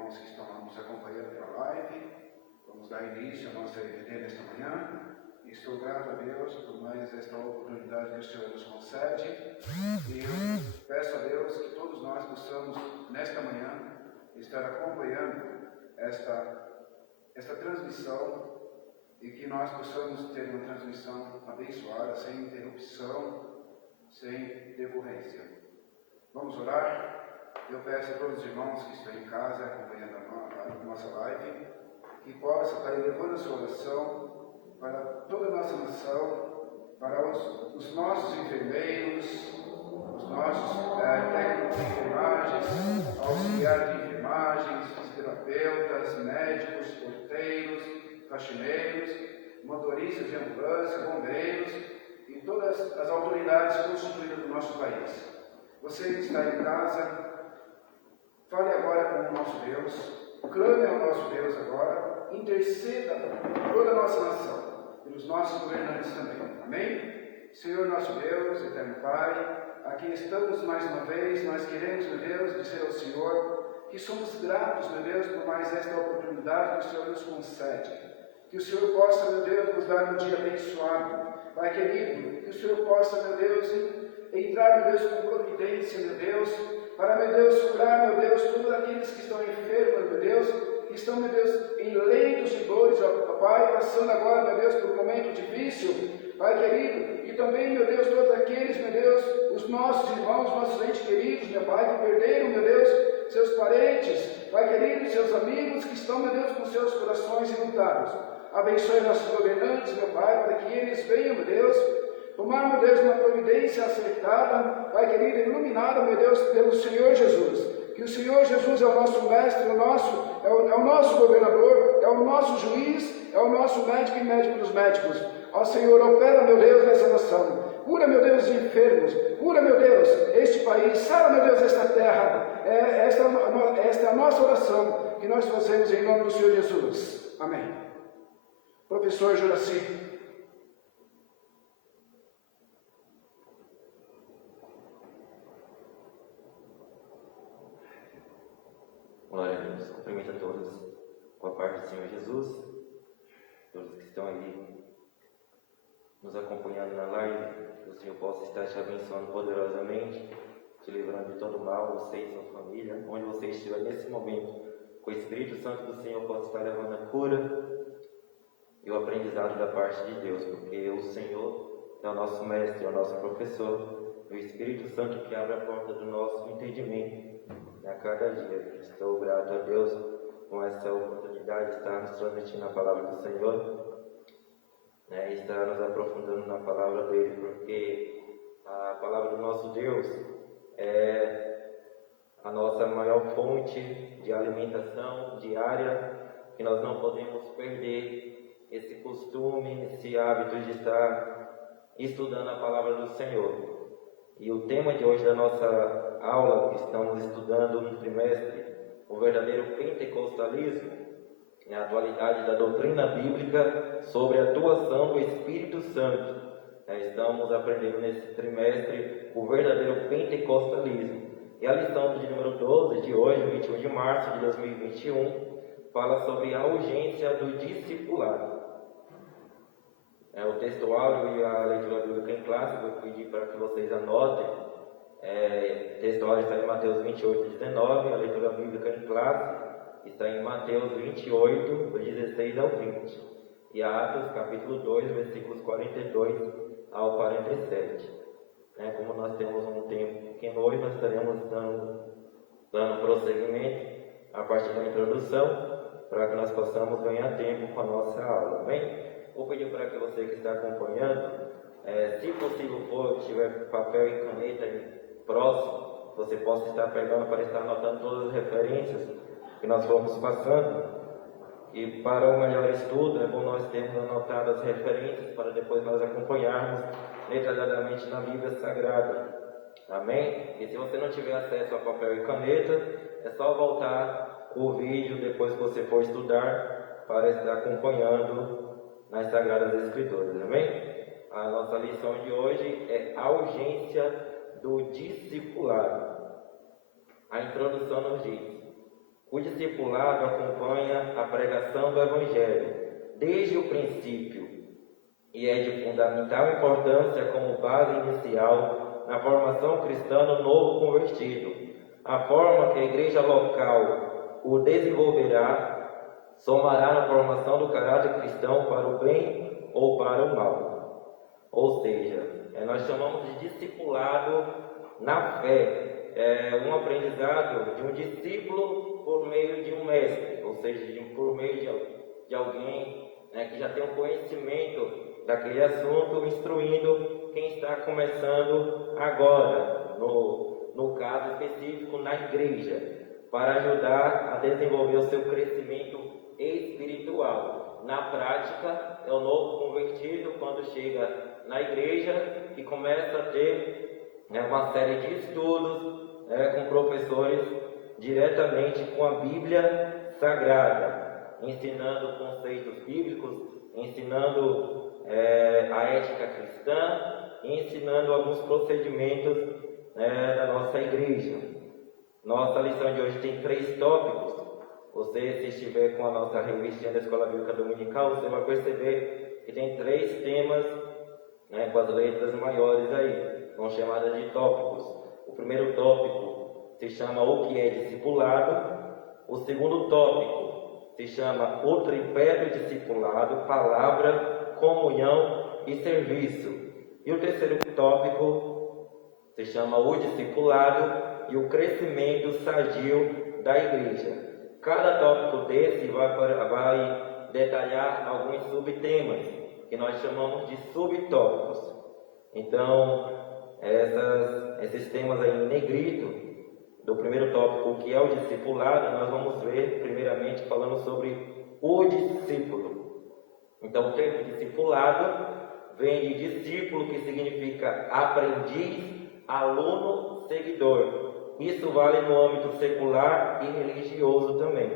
irmãos que estão nos acompanhando pela live. Vamos dar início à nossa EBD nesta manhã. Estou grato a Deus por mais esta oportunidade que o Senhor nos concede. E eu peço a Deus que todos nós possamos, nesta manhã, estar acompanhando esta transmissão e que nós possamos ter uma transmissão abençoada, sem interrupção, sem decorrência. Vamos orar? Eu peço a todos os irmãos que estão em casa acompanhando a nossa live, que possa estar elevando a sua oração para toda a nossa nação, para os nossos enfermeiros, os nossos técnicos de enfermagens, auxiliares de enfermagens, fisioterapeutas, médicos, porteiros, faxineiros, motoristas de ambulância, bombeiros e todas as autoridades constituídas do nosso país. Você que está em casa, fale agora com o nosso Deus, clame ao nosso Deus agora, interceda por toda a nossa nação, pelos nossos governantes também. Amém? Senhor nosso Deus, eterno Pai, aqui estamos mais uma vez. Nós queremos, meu Deus, dizer ao Senhor que somos gratos, meu Deus, por mais esta oportunidade que o Senhor nos concede. Que o Senhor possa, meu Deus, nos dar um dia abençoado. Pai querido, que o Senhor possa, meu Deus, entrar, meu Deus, com providência, meu Deus, para, meu Deus, curar, meu Deus, todos aqueles que estão enfermos, meu Deus, que estão, meu Deus, em leitos de dores, ó Pai, passando agora, meu Deus, por um momento difícil, Pai querido, e também, meu Deus, todos aqueles, meu Deus, os nossos irmãos, nossos entes queridos, meu Pai, que perderam, meu Deus, seus parentes, Pai querido, seus amigos, que estão, meu Deus, com seus corações enlutados. Abençoe nossos governantes, meu Pai, para que eles venham, meu Deus, tomar, meu Deus, uma providência acertada, Pai querido, iluminada, meu Deus, pelo Senhor Jesus. Que o Senhor Jesus é o nosso mestre, é o nosso governador, é o nosso juiz, é o nosso médico e médico dos médicos. Ó Senhor, opera, meu Deus, nessa nação. Cura, meu Deus, os enfermos. Cura, meu Deus, este país. Sara, meu Deus, esta terra. Esta é a nossa oração que nós fazemos em nome do Senhor Jesus. Amém. Professor Juraci. Glória a Deus. Cumprimento a todos com a paz do Senhor Jesus, todos que estão aí nos acompanhando na live, que o Senhor possa estar te abençoando poderosamente, te livrando de todo mal, você e sua família, onde você estiver nesse momento, que o Espírito Santo do Senhor possa estar levando a cura e o aprendizado da parte de Deus, porque o Senhor é o nosso mestre, é o nosso professor, é o Espírito Santo que abre a porta do nosso entendimento a cada dia. Estou grato a Deus com essa oportunidade de estar nos transmitindo a palavra do Senhor, e estar nos aprofundando na palavra dele, porque a palavra do nosso Deus é a nossa maior fonte de alimentação diária, que nós não podemos perder esse costume, esse hábito de estar estudando a palavra do Senhor. E o tema de hoje da nossa aula, que estamos estudando no trimestre, o verdadeiro pentecostalismo, é a atualidade da doutrina bíblica sobre a atuação do Espírito Santo. Estamos aprendendo nesse trimestre o verdadeiro pentecostalismo. E a lição de número 12 de hoje, 21 de março de 2021, fala sobre a urgência do discipulado. O texto áureo e a leitura bíblica em classe, vou pedir para que vocês anotem. O texto áureo está em Mateus 28, 19, a leitura bíblica em classe está em Mateus 28, do 16 ao 20. E Atos, capítulo 2, versículos 42 ao 47. Como nós temos um tempo pequeno hoje, nós estaremos dando prosseguimento a partir da introdução, para que nós possamos ganhar tempo com a nossa aula. Bem? Vou pedir para que você que está acompanhando, se possível for, tiver papel e caneta próximo, você possa estar pegando para estar anotando todas as referências que nós vamos passando. E para o melhor estudo, é bom nós termos anotado as referências para depois nós acompanharmos detalhadamente na Bíblia Sagrada. Amém? E se você não tiver acesso a papel e caneta, é só voltar o vídeo depois que você for estudar para estar acompanhando nas Sagradas Escrituras, amém? A nossa lição de hoje é a urgência do discipulado. A introdução nos diz: O discipulado acompanha a pregação do Evangelho desde o princípio e é de fundamental importância como base inicial na formação cristã do novo convertido. A forma que a igreja local o desenvolverá somará na formação do caráter cristão para o bem ou para o mal. Ou seja, nós chamamos de discipulado na fé. É um aprendizado de um discípulo por meio de um mestre, ou seja, por meio de alguém que já tem um conhecimento daquele assunto, instruindo quem está começando agora, no caso específico, na igreja, para ajudar a desenvolver o seu crescimento espiritual. Na prática, é o novo convertido, quando chega na igreja, e começa a ter uma série de estudos com professores diretamente com a Bíblia Sagrada, ensinando conceitos bíblicos, ensinando a ética cristã e ensinando alguns procedimentos da nossa igreja. Nossa lição de hoje tem 3 tópicos. Você, se estiver com a nossa revistinha da Escola Bíblica Dominical, você vai perceber que tem 3 temas com as letras maiores aí, são chamadas de tópicos. O primeiro tópico se chama o que é discipulado. O segundo tópico se chama o tripé do discipulado: palavra, comunhão e serviço. E o terceiro tópico se chama o discipulado e o crescimento sadio da igreja. Cada tópico desse vai detalhar alguns subtemas, que nós chamamos de subtópicos. Então, esses temas aí em negrito, do primeiro tópico, o que é o discipulado, nós vamos ver primeiramente falando sobre o discípulo. Então, o termo discipulado vem de discípulo, que significa aprendiz, aluno, seguidor. Isso vale no âmbito secular e religioso também.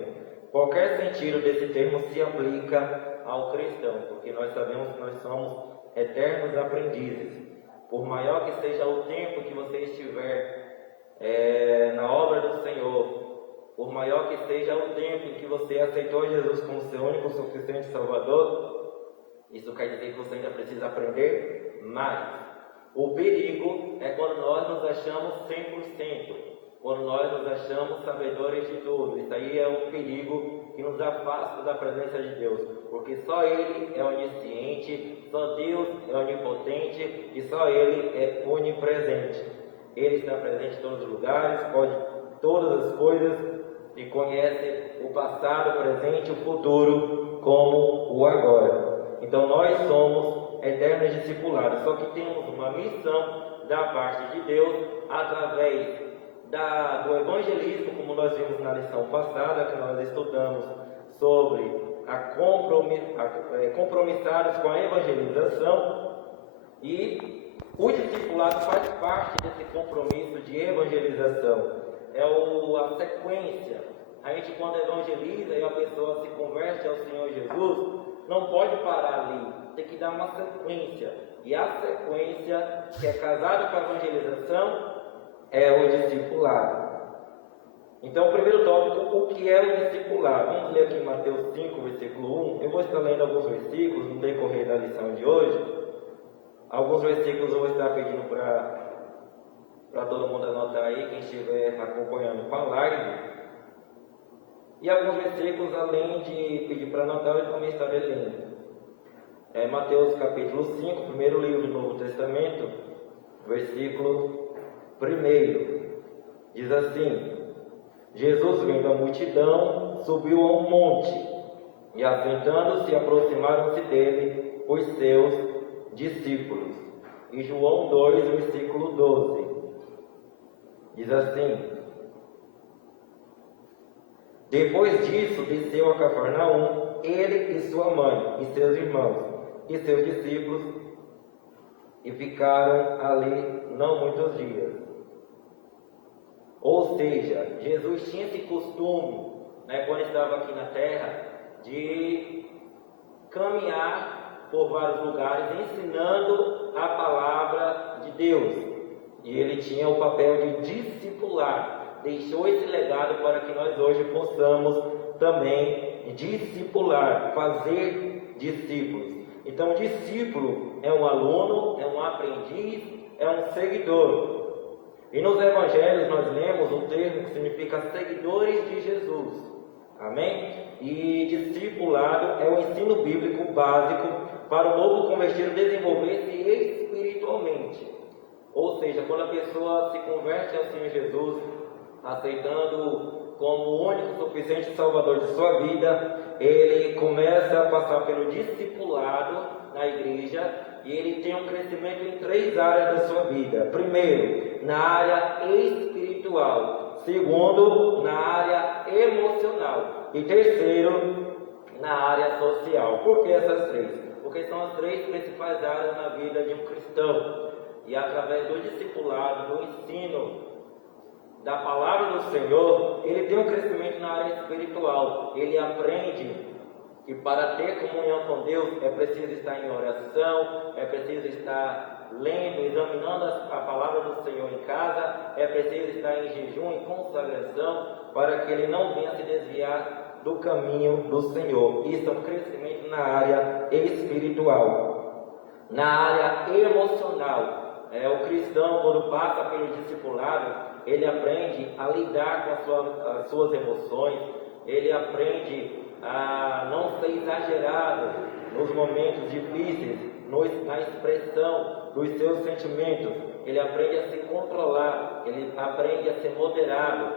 Qualquer sentido desse termo se aplica ao cristão, porque nós sabemos que nós somos eternos aprendizes. Por maior que seja o tempo que você estiver na obra do Senhor, por maior que seja o tempo em que você aceitou Jesus como seu único suficiente Salvador, isso quer dizer que você ainda precisa aprender mais. O perigo é quando nós nos achamos 100%, quando nós nos achamos sabedores de tudo. Isso aí é um perigo que nos afasta da presença de Deus, porque só Ele é onisciente, só Deus é onipotente e só Ele é onipresente. Ele está presente em todos os lugares, pode todas as coisas e conhece o passado, o presente e o futuro como o agora. Então nós somos eternos discipulados, só que temos uma missão da parte de Deus através do evangelismo, como nós vimos na lição passada, que nós estudamos sobre compromissados com a evangelização, e o discipulado faz parte desse compromisso de evangelização. É a sequência. A gente, quando evangeliza e a pessoa se converte ao Senhor Jesus, não pode parar ali, tem que dar uma sequência. E a sequência, que é casada com a evangelização, é o discipulado. Então, o primeiro tópico, o que é o discipulado? Vamos ler aqui Mateus 5, versículo 1. Eu vou estar lendo alguns versículos no decorrer da lição de hoje. Alguns versículos eu vou estar pedindo para todo mundo anotar aí, quem estiver acompanhando com a live. E alguns versículos, além de pedir para anotar, eu também estarei lendo. Mateus capítulo 5, primeiro livro do Novo Testamento, versículo 1. Diz assim: Jesus, vendo a multidão, subiu a um monte, e assentando-se, aproximaram-se dele os seus discípulos. E João 2, versículo 12, diz assim: depois disso, desceu a Cafarnaum, ele e sua mãe, e seus irmãos, e seus discípulos, e ficaram ali não muitos dias. Ou seja, Jesus tinha esse costume, quando estava aqui na terra, de caminhar por vários lugares, ensinando a palavra de Deus. E ele tinha o papel de discipular, deixou esse legado para que nós hoje possamos também discipular, fazer discípulos. Então, discípulo é um aluno, é um aprendiz, é um seguidor. E nos evangelhos nós lemos o termo que significa seguidores de Jesus. Amém? E discipulado é o ensino bíblico básico para o novo convertido desenvolver-se espiritualmente. Ou seja, quando a pessoa se converte ao Senhor Jesus, aceitando como o único suficiente Salvador de sua vida, ele começa a passar pelo discipulado na igreja e ele tem um crescimento em 3 áreas da sua vida. Primeiro, na área espiritual. Segundo, na área emocional. E terceiro, na área social. Por que essas 3? Porque são as 3 principais áreas na vida de um cristão. E através do discipulado, do ensino da palavra do Senhor, ele tem um crescimento na área espiritual. Ele aprende que para ter comunhão com Deus é preciso estar em oração, é preciso estar lendo, examinando a palavra do Senhor em casa, é preciso estar em jejum e consagração para que ele não venha se desviar do caminho do Senhor. Isso é um crescimento na área espiritual. Na área emocional, o cristão, quando passa pelo discipulado, ele aprende a lidar com as suas emoções, ele aprende a não ser exagerado nos momentos difíceis, na expressão dos seus sentimentos, ele aprende a se controlar, ele aprende a ser moderado.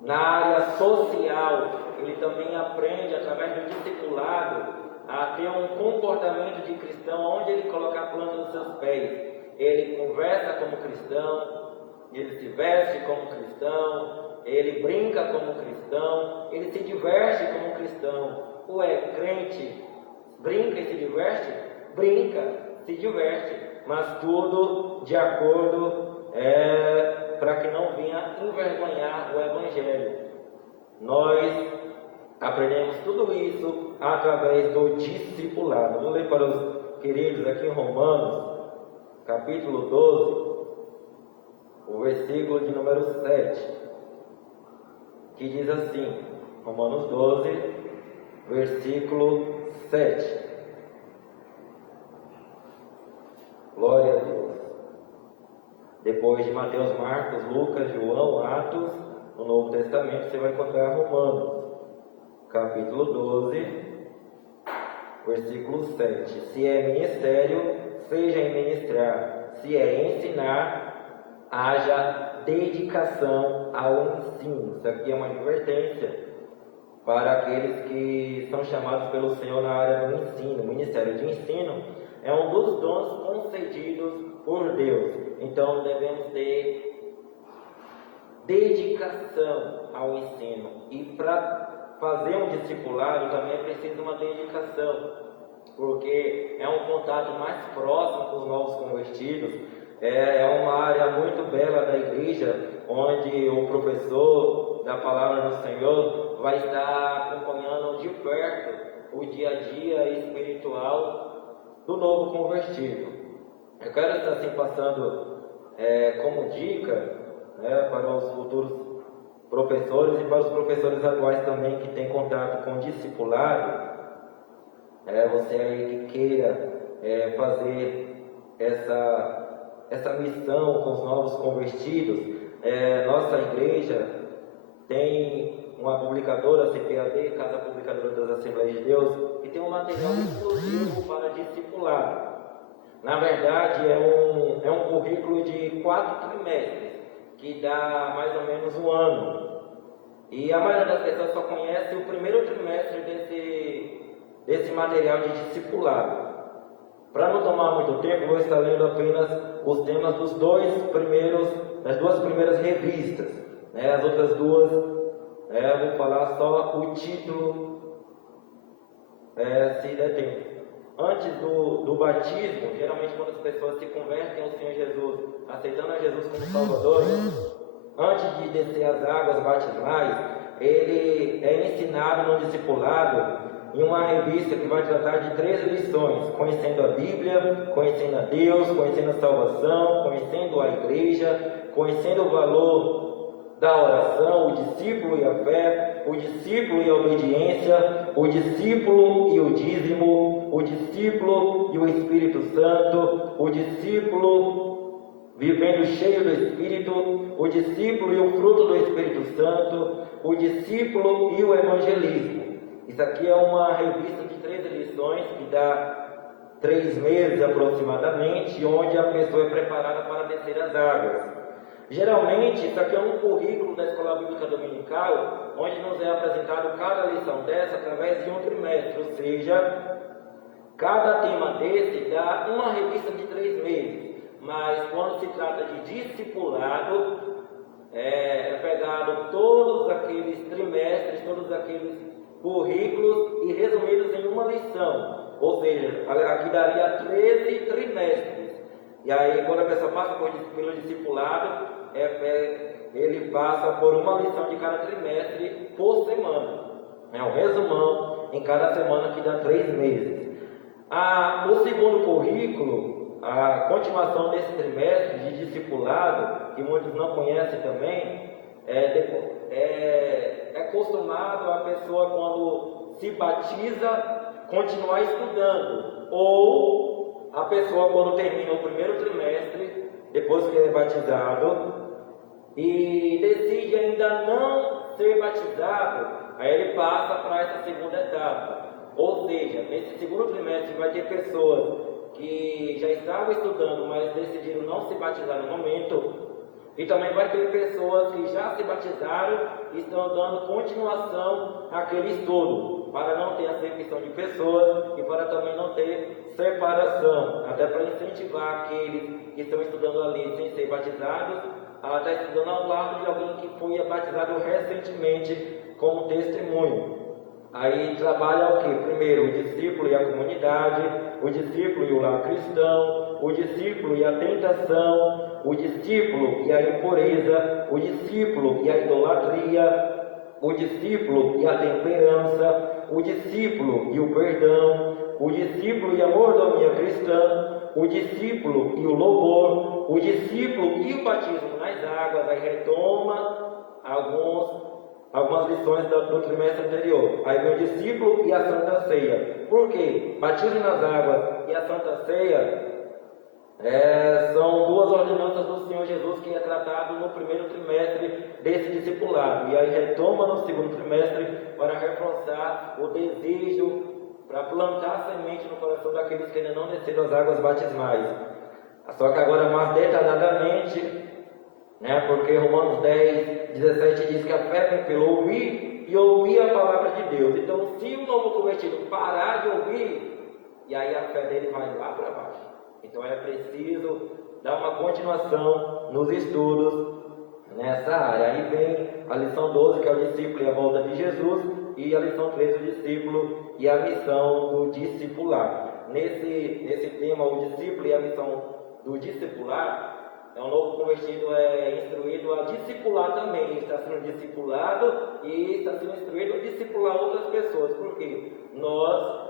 Na área social, ele também aprende, através do discipulado, a ter um comportamento de cristão, onde ele coloca a planta dos seus pés. Ele conversa como cristão, ele se veste como cristão, ele brinca como cristão, ele se diverte como cristão. Crente brinca e se diverte? Brinca, se diverte, mas tudo de acordo para que não venha envergonhar o Evangelho. Nós aprendemos tudo isso através do discipulado. Vou ler para os queridos aqui em Romanos, capítulo 12, o versículo de número 7, que diz assim, Romanos 12, versículo 7. Glória a Deus. Depois de Mateus, Marcos, Lucas, João, Atos, no Novo Testamento, você vai encontrar Romanos, capítulo 12, versículo 7. Se é ministério, seja em ministrar. Se é ensinar, haja dedicação ao ensino. Isso aqui é uma advertência para aqueles que são chamados pelo Senhor na área do ensino. O ministério de ensino é um dos dons concedidos por Deus. Então devemos ter dedicação ao ensino. E para fazer um discipulado também é preciso uma dedicação, porque é um contato mais próximo com os novos convertidos. É uma área muito bela da igreja, onde o professor da palavra do Senhor vai estar acompanhando de perto o dia a dia espiritual do novo convertido. Eu quero estar assim passando como dica para os futuros professores e para os professores atuais também que têm contato com o discipulado. Você aí que queira fazer essa missão com os novos convertidos. Nossa igreja tem uma publicadora, CPAD, Casa Publicadora das Assembleias de Deus, que tem um material exclusivo para discipulado. Na verdade, é um currículo de 4 trimestres, que dá mais ou menos 1 ano. E a maioria das pessoas só conhece o primeiro trimestre desse material de discipulado. Para não tomar muito tempo, vou estar lendo apenas os temas das 2 primeiras revistas. As outras 2, vou falar só o título, se der tempo. Antes do batismo, geralmente quando as pessoas se convertem ao Senhor Jesus, aceitando a Jesus como Salvador, antes de descer as águas batismais, ele é ensinado no discipulado em uma revista que vai tratar de 3 lições: conhecendo a Bíblia, conhecendo a Deus, conhecendo a salvação, conhecendo a igreja, conhecendo o valor da oração, o discípulo e a fé, o discípulo e a obediência, o discípulo e o dízimo, o discípulo e o Espírito Santo, o discípulo vivendo cheio do Espírito, o discípulo e o fruto do Espírito Santo, o discípulo e o evangelismo. Isso aqui é uma revista de 3 edições que dá 3 meses aproximadamente, onde a pessoa é preparada para descer as águas. Geralmente, isso aqui é um currículo da Escola Bíblica Dominical, onde nos é apresentado cada lição dessa através de um trimestre, ou seja, cada tema desse dá uma revista de 3 meses, mas quando se trata de discipulado, é pegado todos aqueles trimestres, todos aqueles currículos e resumidos em uma lição, ou seja, aqui daria 13 trimestres. E aí, quando a pessoa passa pelo discipulado, ele passa por uma lição de cada trimestre por semana. É um resumão em cada semana que dá 3 meses. O segundo currículo, a continuação desse trimestre de discipulado, que muitos não conhecem também, é costumado a pessoa, quando se batiza, continuar estudando, ou a pessoa, quando termina o primeiro trimestre, depois que é batizado, e decide ainda não ser batizado, aí ele passa para essa segunda etapa. Ou seja, nesse segundo trimestre vai ter pessoas que já estavam estudando, mas decidiram não se batizar no momento, e também vai ter pessoas que já se batizaram e estão dando continuação àquele estudo, para não ter acepção de pessoas e para também não ter separação, até para incentivar aqueles que estão estudando ali sem ser batizados a estar estudando ao lado de alguém que foi batizado recentemente como testemunho. Aí trabalha o que? Primeiro, o discípulo e a comunidade, o discípulo e o lar cristão, o discípulo e a tentação, o discípulo e a impureza, o discípulo e a idolatria, o discípulo e a temperança, o discípulo e o perdão, o discípulo e a mordomia cristã, o discípulo e o louvor, o discípulo e o batismo nas águas. Aí retoma algumas lições do trimestre anterior. Aí vem o discípulo e a Santa Ceia. Por quê? Batismo nas águas e a Santa Ceia são 2 ordenanças do Senhor Jesus que é tratado no primeiro trimestre desse discipulado. E aí retoma no segundo trimestre para reforçar o desejo, para plantar a semente no coração daqueles que ainda não desceram as águas batismais. Só que agora mais detalhadamente, porque Romanos 10, 17 diz que a fé vem pelo ouvir e ouvir a palavra de Deus. Então, se o novo convertido parar de ouvir, e aí a fé dele vai lá para baixo. Então é preciso dar uma continuação nos estudos nessa área. Aí vem a lição 12, que é o discípulo e a volta de Jesus, e a lição 13, o discípulo e a missão do discipular. Nesse tema, o discípulo e a missão do discipular, o novo convertido é instruído a discipular também. Ele está sendo discipulado e está sendo instruído a discipular outras pessoas. Por quê? Nós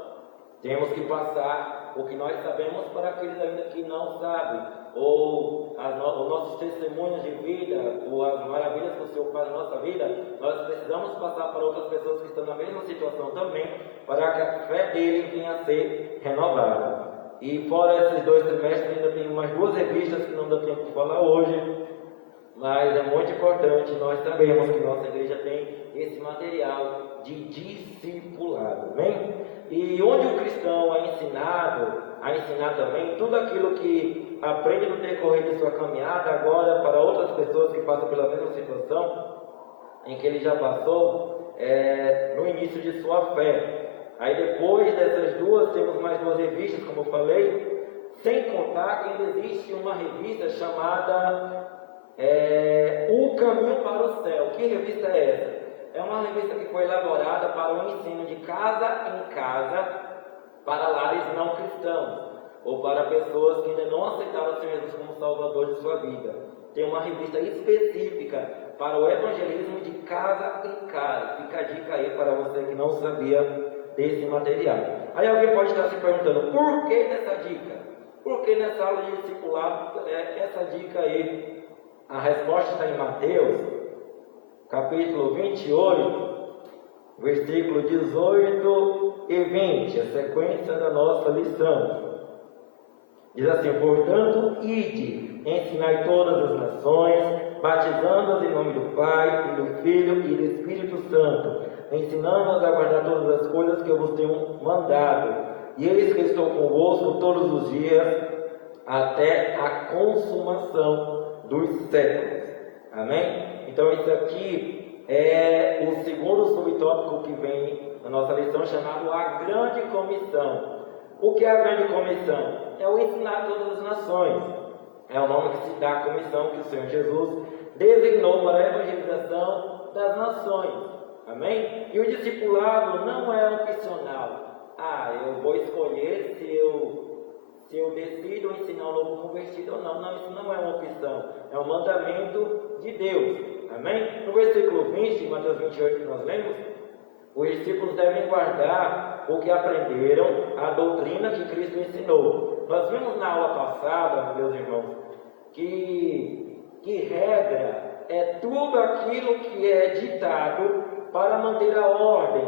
temos que passar o que nós sabemos para aqueles ainda que não sabem, ou os nossos testemunhos de vida, ou as maravilhas que o Senhor faz na nossa vida. Nós precisamos passar para outras pessoas que estão na mesma situação também, para que a fé dele venha a ser renovada. E fora esses 2 trimestres, ainda tem umas 2 revistas que não dá tempo de falar hoje, mas é muito importante nós sabermos que nossa igreja tem esse material de discipulado, amém? E onde o cristão é ensinado a ensinar também tudo aquilo que aprende no decorrer de sua caminhada, agora para outras pessoas que passam pela mesma situação em que ele já passou, no início de sua fé. Aí depois dessas 2, temos mais 2 revistas, como eu falei, sem contar que ainda existe uma revista chamada O Caminho para o Céu. Que revista é essa? É uma revista que foi elaborada para o ensino de casa em casa para lares não cristãos, ou para pessoas que ainda não aceitaram o Senhor Jesus como Salvador de sua vida. Tem uma revista específica para o evangelismo de casa em casa. Fica a dica aí para você que não sabia desse material. Aí alguém pode estar se perguntando, por que dessa dica? Por que nessa aula de discipulado essa dica aí? A resposta está em Mateus, capítulo 28, versículo 18 e 20, a sequência da nossa lição. Diz assim: portanto, ide, ensinai todas as nações, batizando-as em nome do Pai, e do Filho e do Espírito Santo, ensinando-as a guardar todas as coisas que eu vos tenho mandado. E eis que estou convosco todos os dias, até a consumação dos séculos. Amém? Então, isso aqui é o segundo subtópico que vem na nossa lição, chamado a Grande Comissão. O que é a Grande Comissão? É o ensinar todas as nações. É o nome que se dá à comissão que o Senhor Jesus designou para a evangelização das nações. Amém? E o discipulado não é opcional. Eu vou escolher se eu decido ensinar um novo convertido ou não. Não, isso não é uma opção. É um mandamento de Deus. Amém? No versículo 20 de Mateus 28 que nós lemos, os discípulos devem guardar o que aprenderam, a doutrina que Cristo ensinou. Nós vimos na aula passada, meus irmãos, que regra é tudo aquilo que é ditado para manter a ordem,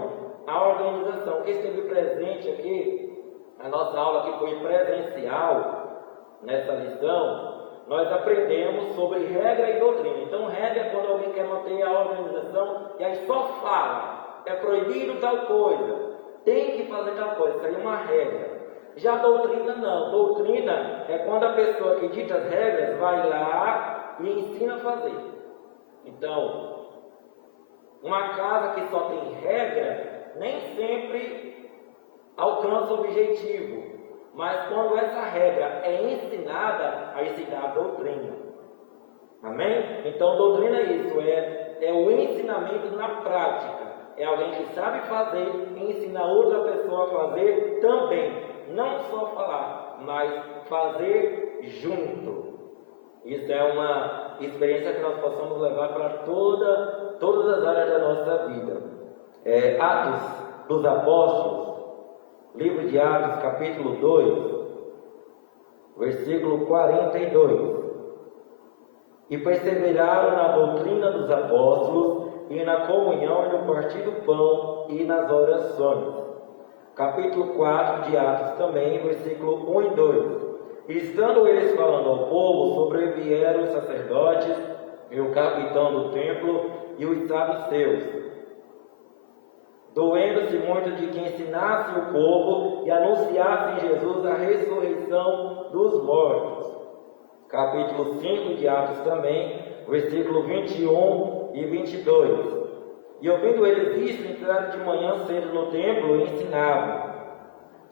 a organização. Quem esteve presente aqui, na nossa aula que foi presencial, nessa lição, nós aprendemos sobre regra e doutrina. Então, regra é quando alguém quer manter a organização e aí só fala, é proibido tal coisa, tem que fazer tal coisa, isso aí é uma regra. Já doutrina não, doutrina é quando a pessoa que dita as regras vai lá e ensina a fazer. Então, uma casa que só tem regra, nem sempre alcança o objetivo. Mas quando essa regra é ensinada, aí se dá a doutrina. Amém? Então, doutrina é isso, é o ensinamento na prática. É alguém que sabe fazer e ensina outra pessoa a fazer também. Não só falar, mas fazer junto. Isso é uma experiência que nós possamos levar para todas as áreas da nossa vida. Atos dos Apóstolos, livro de Atos, capítulo 2, versículo 42. E perseveraram na doutrina dos apóstolos, e na comunhão, e no partir do pão, e nas orações. Capítulo 4 de Atos também, versículo 1 e 2. E estando eles falando ao povo, sobrevieram os sacerdotes, e o capitão do templo, e os saduceus, doendo-se muito de que ensinasse o povo e anunciasse em Jesus a ressurreição dos mortos. Capítulo 5 de Atos também, versículo 21 e 22. E ouvindo eles isso, entraram de manhã cedo no templo e ensinavam.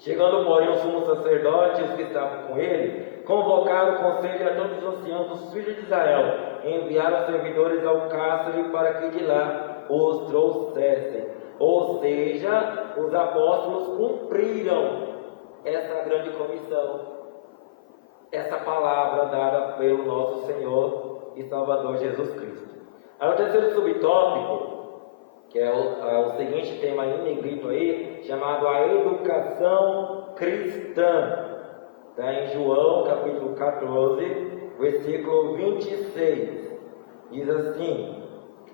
Chegando, porém, o sumo sacerdote e os que estavam com ele, convocaram o conselho a todos os anciãos dos filhos de Israel, e enviaram servidores ao cárcere para que de lá os trouxessem. Ou seja, os apóstolos cumpriram essa grande comissão, essa palavra dada pelo nosso Senhor e Salvador Jesus Cristo. Aí o terceiro subtópico, que é o seguinte tema em negrito aí, chamado a educação cristã. Está em João, capítulo 14, versículo 26. Diz assim: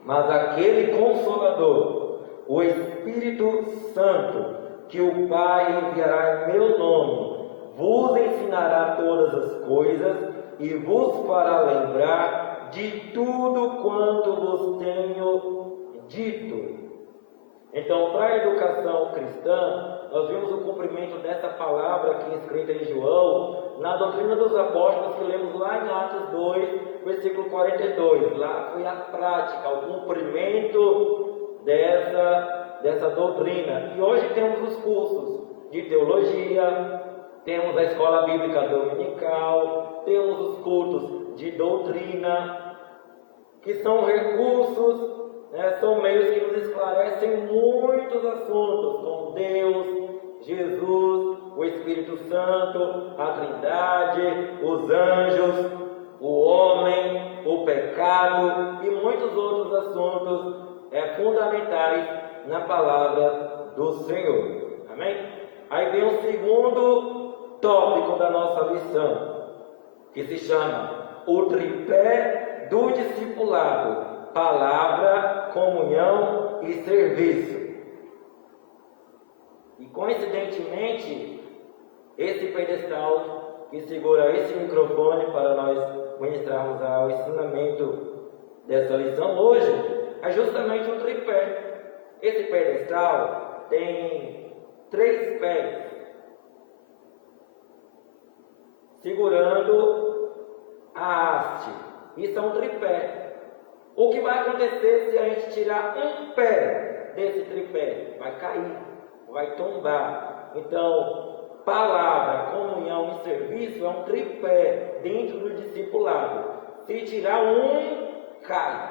mas aquele Consolador, o Espírito Santo, que o Pai enviará em meu nome, vos ensinará todas as coisas e vos fará lembrar de tudo quanto vos tenho dito. Então, para a educação cristã, nós vimos o cumprimento dessa palavra aqui escrita em João, na doutrina dos apóstolos que lemos lá em Atos 2, versículo 42. Lá foi a prática, o cumprimento dessa doutrina. E hoje temos os cursos de teologia, temos a escola bíblica dominical, temos os cultos de doutrina, que são recursos, são meios que nos esclarecem muitos assuntos, como Deus, Jesus, o Espírito Santo, a Trindade, os anjos, o homem, o pecado e muitos outros assuntos fundamentais na palavra do Senhor. Amém? Aí vem o segundo tópico da nossa lição, que se chama o tripé do discipulado: palavra, comunhão e serviço. E coincidentemente, esse pedestal que segura esse microfone para nós ministrarmos o ensinamento dessa lição hoje é justamente um tripé. Esse pedestal tem 3 pés segurando a haste. Isso é um tripé. O que vai acontecer se a gente tirar um pé desse tripé? Vai cair, vai tombar. Então, palavra, comunhão e serviço é um tripé dentro do discipulado. Se tirar um, cai.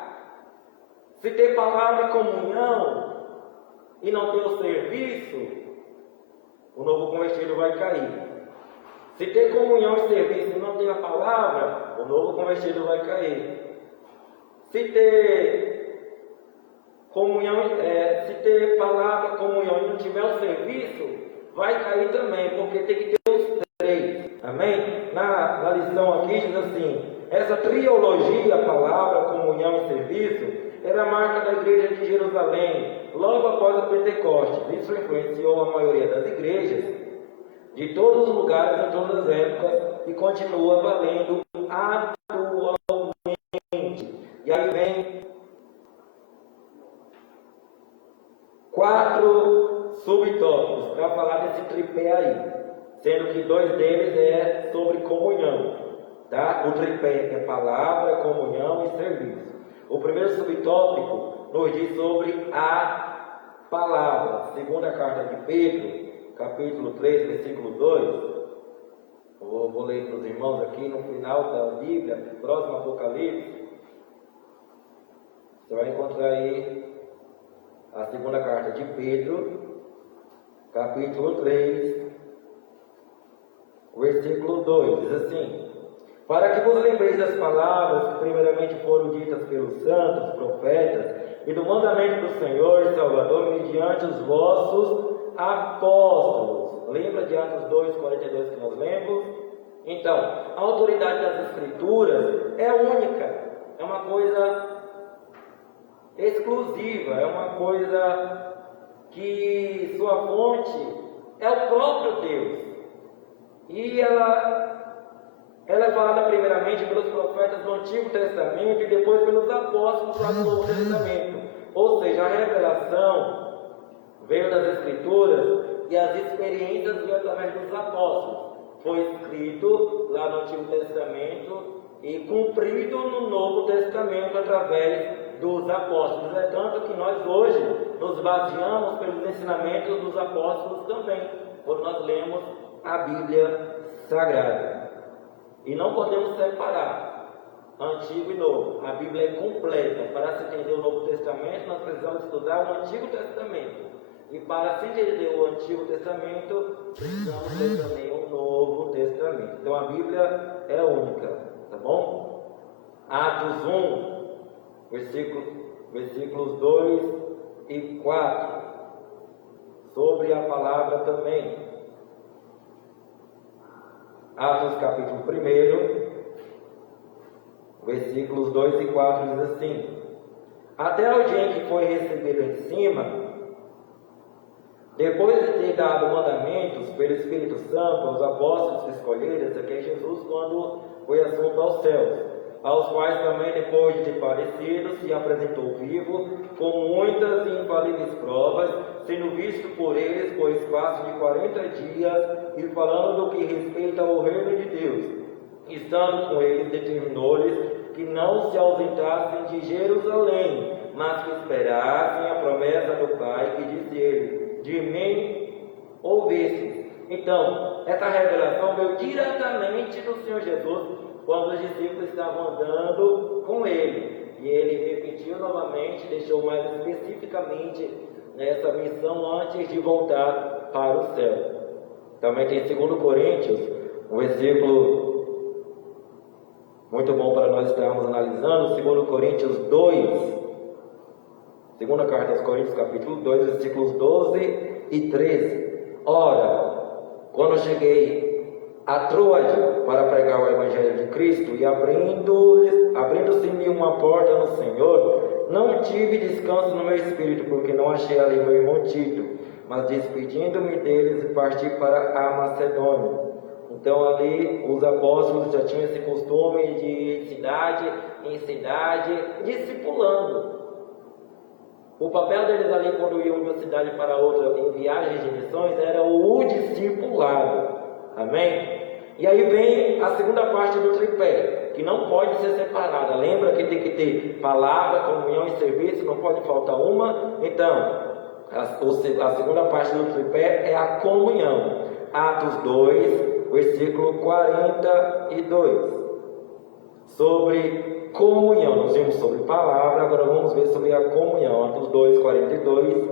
Se ter palavra e comunhão e não ter o serviço, o novo convertido vai cair. Se ter comunhão e serviço e não ter a palavra, o novo convertido vai cair. Se ter comunhão, se ter palavra, comunhão e não tiver o serviço, vai cair também, porque tem que ter os 3. Amém? Na lição aqui diz assim: essa trilogia, palavra, comunhão e serviço, era a marca da igreja de Jerusalém, logo após o Pentecostes. Isso influenciou a maioria das igrejas de todos os lugares, em todas as épocas, e continua valendo atualmente. E aí vem 4 subtópicos para falar desse tripé aí, sendo que 2 deles é sobre comunhão, tá? O tripé é palavra, comunhão e serviço. O primeiro subtópico nos diz sobre a palavra. Segunda carta de Pedro, capítulo 3, versículo 2. Vou ler para os irmãos aqui no final da Bíblia, próximo Apocalipse. Você vai encontrar aí a segunda carta de Pedro, capítulo 3, versículo 2. Diz assim: para que vos lembreis das palavras que primeiramente foram ditas pelos santos, profetas, e do mandamento do Senhor e Salvador mediante os vossos apóstolos. Lembra de Atos 2:42 que nós lemos? Então, a autoridade das Escrituras é única, é uma coisa exclusiva, é uma coisa que sua fonte é o próprio Deus. E ela é falada primeiramente pelos profetas do Antigo Testamento e depois pelos apóstolos lá do Novo Testamento. Ou seja, a revelação veio das Escrituras e as experiências veio através dos apóstolos. Foi escrito lá no Antigo Testamento e cumprido no Novo Testamento através dos apóstolos. É tanto que nós hoje nos baseamos pelos ensinamentos dos apóstolos também, quando nós lemos a Bíblia Sagrada. E não podemos separar Antigo e Novo. A Bíblia é completa. Para se entender o Novo Testamento, nós precisamos estudar o Antigo Testamento. E para se entender o Antigo Testamento, precisamos ler também o Novo Testamento. Então a Bíblia é única, tá bom? Atos 1, versículos 2 e 4, sobre a palavra também. Atos capítulo 1, versículos 2 e 4 diz assim: até o dia em que foi recebido em cima, depois de ter dado mandamentos pelo Espírito Santo aos apóstolos que escolheram, esse aqui é Jesus quando foi assunto aos céus, aos quais também, depois de ter parecido, se apresentou vivo, com muitas e infalíveis provas, sendo visto por eles por espaço de 40 dias, e falando do que respeita ao reino de Deus. Estando com eles, determinou-lhes que não se ausentassem de Jerusalém, mas que esperassem a promessa do Pai, que disse ele: de mim ouvistes. Então, essa revelação veio diretamente do Senhor Jesus, quando os discípulos estavam andando com ele. E ele repetiu novamente, deixou mais especificamente essa missão antes de voltar para o céu. Também tem 2 Coríntios, um versículo muito bom para nós estarmos analisando, 2 Coríntios 2, segunda carta aos Coríntios, capítulo 2, versículos 12 e 13. Ora, quando cheguei a Troade para pregar o Evangelho de Cristo e abrindo-se-me uma porta no Senhor, não tive descanso no meu espírito, porque não achei ali meu irmão Tito, mas despedindo-me deles, parti para a Macedônia. Então ali os apóstolos já tinham esse costume de ir de cidade em cidade, discipulando. O papel deles ali, quando iam de uma cidade para outra em viagens de missões, era o discipulado. Amém? E aí vem a segunda parte do tripé, que não pode ser separada. Lembra que tem que ter palavra, comunhão e serviço, não pode faltar uma. Então, a segunda parte do tripé é a comunhão. Atos 2, versículo 42. Sobre comunhão, nós vimos sobre palavra, agora vamos ver sobre a comunhão. Atos 2, 42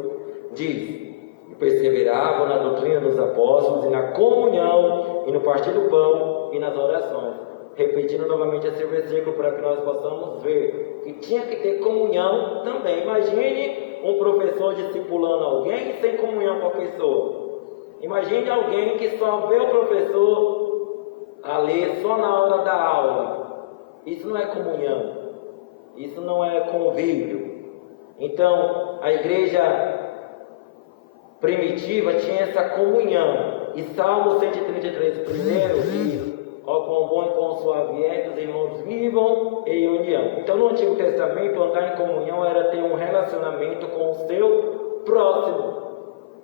diz: perseveravam na doutrina dos apóstolos e na comunhão e no partir do pão e nas orações. Repetindo novamente esse versículo para que nós possamos ver que tinha que ter comunhão também. Imagine um professor discipulando alguém sem comunhão com a pessoa. Imagine alguém que só vê o professor a ler só na hora da aula. Isso não é comunhão, isso não é convívio. Então, a igreja primitiva tinha essa comunhão. E Salmo 133, primeiro, diz: ó quão bom e quão suave é que os irmãos vivam em união. Então, no Antigo Testamento, andar em comunhão era ter um relacionamento com o seu próximo.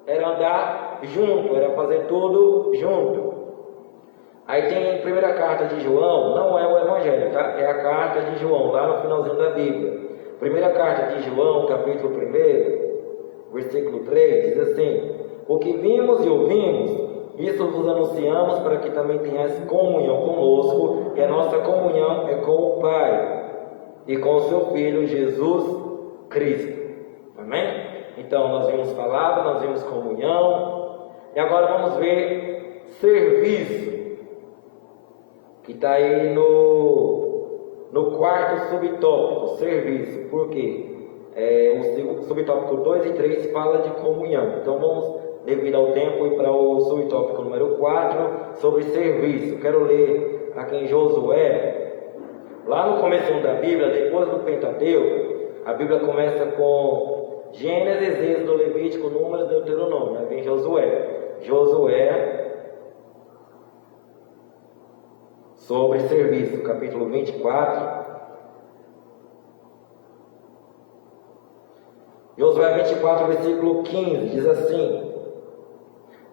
Era andar junto, era fazer tudo junto. Aí tem a primeira carta de João, não é o Evangelho, tá? É a carta de João, lá no finalzinho da Bíblia. Primeira carta de João, capítulo 1, versículo 3, diz assim: o que vimos e ouvimos, isso vos anunciamos para que também tenhais comunhão conosco, e a nossa comunhão é com o Pai e com o seu Filho Jesus Cristo. Amém? Então nós vimos palavra, nós vimos comunhão, e agora vamos ver serviço, que está aí no quarto subtópico, serviço. Por quê? O subtópico 2 e 3 fala de comunhão. Então vamos, devido ao tempo, ir para o subtópico número 4, sobre serviço. Quero ler aqui em Josué, lá no começo da Bíblia, depois do Pentateuco. A Bíblia começa com Gênesis, Êxodo, Levítico, Números, Deuteronômio. Aí vem Josué sobre serviço, capítulo 24. Josué 24, versículo 15, diz assim: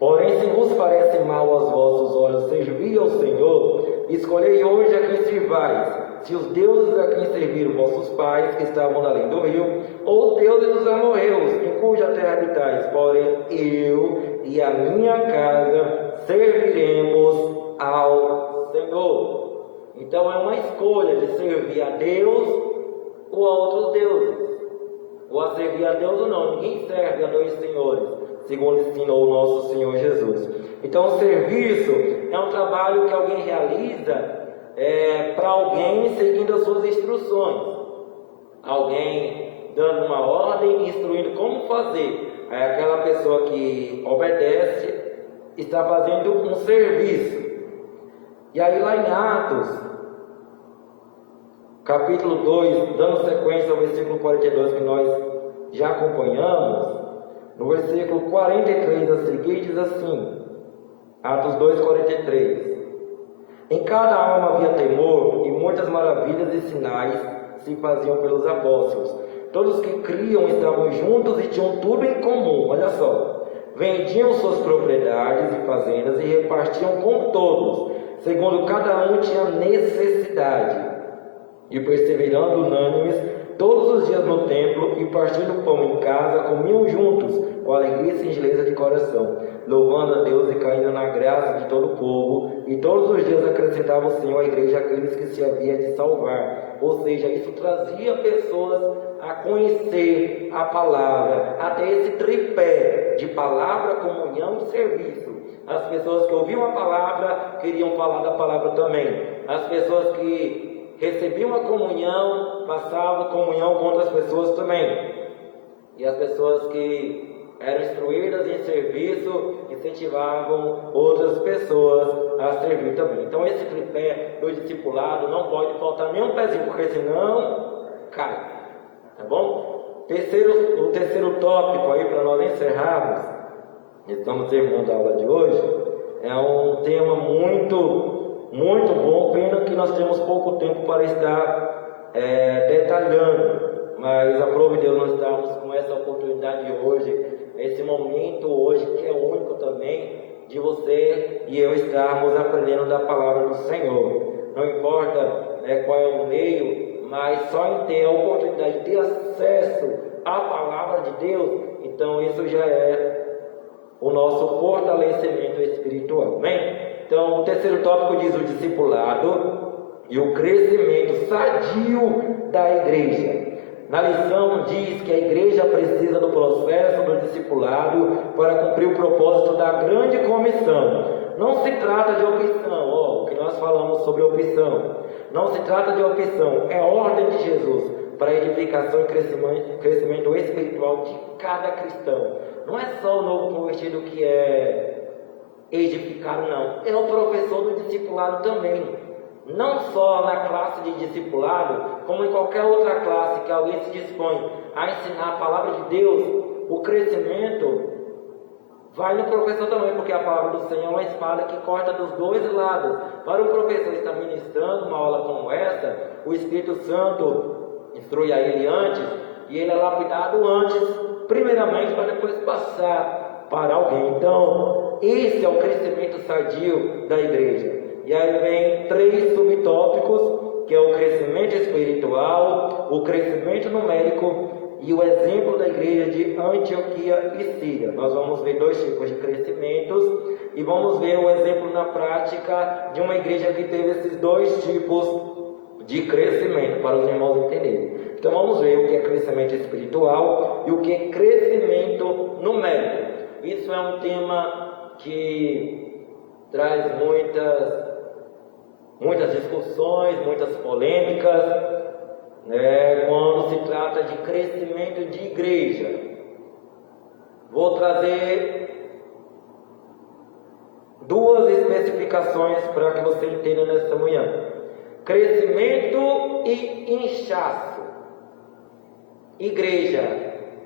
porém, se vos parece mal aos vossos olhos servir ao Senhor, escolhei hoje a quem servais, se os deuses a quem serviram vossos pais, que estavam além do rio, ou os deuses dos amorreus, em cuja terra habitais. Porém, eu e a minha casa serviremos ao Senhor. Então é uma escolha de servir a Deus ou a outros deuses. Ou a servir a Deus ou não. Ninguém serve a dois senhores, segundo ensinou o nosso Senhor Jesus. Então o serviço é um trabalho que alguém realiza para alguém seguindo as suas instruções. Alguém dando uma ordem, instruindo como fazer. Aí aquela pessoa que obedece está fazendo um serviço. E aí lá em Atos, capítulo 2, dando sequência ao versículo 42 que nós já acompanhamos, no versículo 43 a seguir diz assim, Atos 2, 43: em cada alma havia temor, e muitas maravilhas e sinais se faziam pelos apóstolos. Todos que criam estavam juntos e tinham tudo em comum. Olha só, vendiam suas propriedades e fazendas e repartiam com todos, segundo cada um tinha necessidade. E perseverando unânimes todos os dias no templo e partindo pão em casa, comiam juntos com alegria e singeleza de coração, louvando a Deus e caindo na graça de todo o povo. E todos os dias acrescentava o Senhor à igreja aqueles que se havia de salvar. Ou seja, isso trazia pessoas a conhecer a palavra, até esse tripé de palavra, comunhão e serviço. As pessoas que ouviam a palavra queriam falar da palavra também. As pessoas que recebiam a comunhão passavam comunhão com outras pessoas também. E as pessoas que eram instruídas em serviço, incentivavam outras pessoas a servir também. Então esse tripé do discipulado não pode faltar nenhum pezinho, porque senão cai. Tá bom? O terceiro tópico aí para nós encerrarmos, estamos terminando a aula de hoje, é um tema muito bom, pena que nós temos pouco tempo para estar detalhando, mas aprove Deus nós estarmos com essa oportunidade hoje, esse momento hoje que é único também, de você e eu estarmos aprendendo da palavra do Senhor. Não importa qual é o meio, mas só em ter a oportunidade de ter acesso à palavra de Deus, então isso já é o nosso fortalecimento espiritual. Amém? Então o terceiro tópico diz o discipulado e o crescimento sadio da igreja. Na lição diz que a igreja precisa do processo do discipulado para cumprir o propósito da grande comissão. Não se trata de opção, o que nós falamos sobre opção. Não se trata de opção, é ordem de Jesus para a edificação e crescimento espiritual de cada cristão. Não é só o novo convertido que é edificado, não. É o professor do discipulado também. Não só na classe de discipulado, como em qualquer outra classe que alguém se dispõe a ensinar a palavra de Deus, o crescimento vai no professor também, porque a palavra do Senhor é uma espada que corta dos dois lados. Para o professor estar ministrando uma aula como essa, o Espírito Santo instrui a ele antes, e ele é lapidado antes, primeiramente, para depois passar para alguém. Então, esse é o crescimento sadio da igreja. E aí vem 3 subtópicos, que é o crescimento espiritual, o crescimento numérico e o exemplo da igreja de Antioquia e Síria. Nós vamos ver 2 tipos de crescimentos e vamos ver o exemplo na prática de uma igreja que teve esses 2 tipos de crescimento, para os irmãos entenderem. Então vamos ver o que é crescimento espiritual e o que é crescimento numérico. Isso é um tema que traz muitas discussões, muitas polêmicas, quando se trata de crescimento de igreja. Vou trazer 2 especificações para que você entenda nesta manhã: crescimento e inchaço. Igreja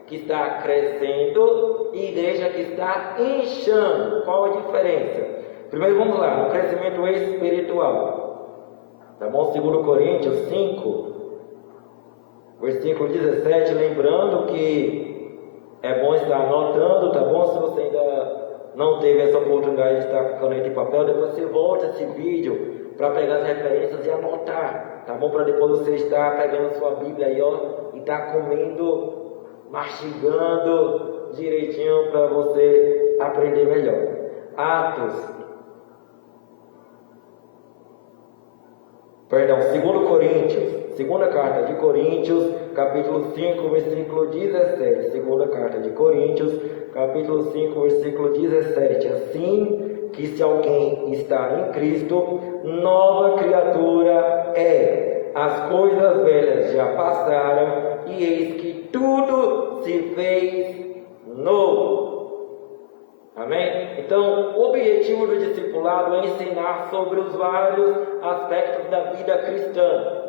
que está crescendo e igreja que está inchando. Qual a diferença? Primeiro vamos lá, no crescimento espiritual. Tá bom? 2 Coríntios 5, versículo 17, lembrando que é bom estar anotando, tá bom? Se você ainda não teve essa oportunidade de estar com caneta e papel, depois você volta esse vídeo para pegar as referências e anotar, tá bom? Para depois você estar pegando sua Bíblia aí, e estar comendo, mastigando direitinho para você aprender melhor. Atos. 2 Coríntios, segunda carta de Coríntios, capítulo 5, versículo 17. Segunda carta de Coríntios, capítulo 5, versículo 17. Assim que se alguém está em Cristo, nova criatura é. As coisas velhas já passaram, e eis que tudo se fez novo. Amém? Então, o objetivo do discipulado é ensinar sobre os vários aspectos da vida cristã.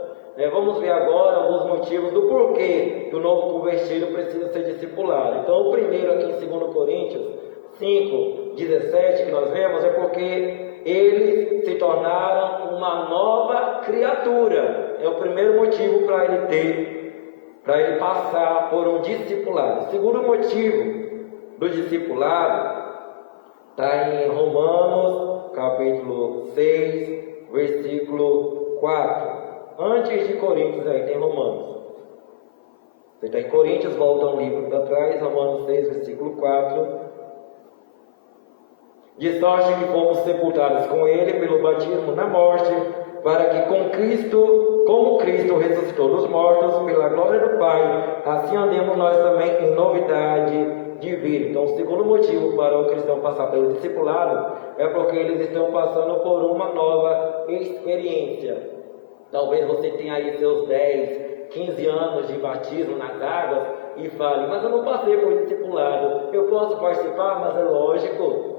Vamos ver agora alguns motivos do porquê que o novo convertido precisa ser discipulado. Então, o primeiro aqui em 2 Coríntios 5, 17, que nós vemos, é porque eles se tornaram uma nova criatura. É o primeiro motivo para ele passar por um discipulado. O segundo motivo do discipulado está em Romanos, capítulo 6, versículo 4. Antes de Coríntios, aí tem Romanos. Você está em Coríntios, volta um livro para trás, Romanos 6, versículo 4. De sorte que fomos sepultados com ele pelo batismo na morte, para que como Cristo ressuscitou dos mortos, pela glória do Pai, assim andemos nós também em novidade de vida. Então, o segundo motivo para o cristão passar pelo discipulado é porque eles estão passando por uma nova experiência. Talvez você tenha aí seus 10, 15 anos de batismo nas águas e fale, mas eu não passei por discipulado, eu posso participar, mas é lógico.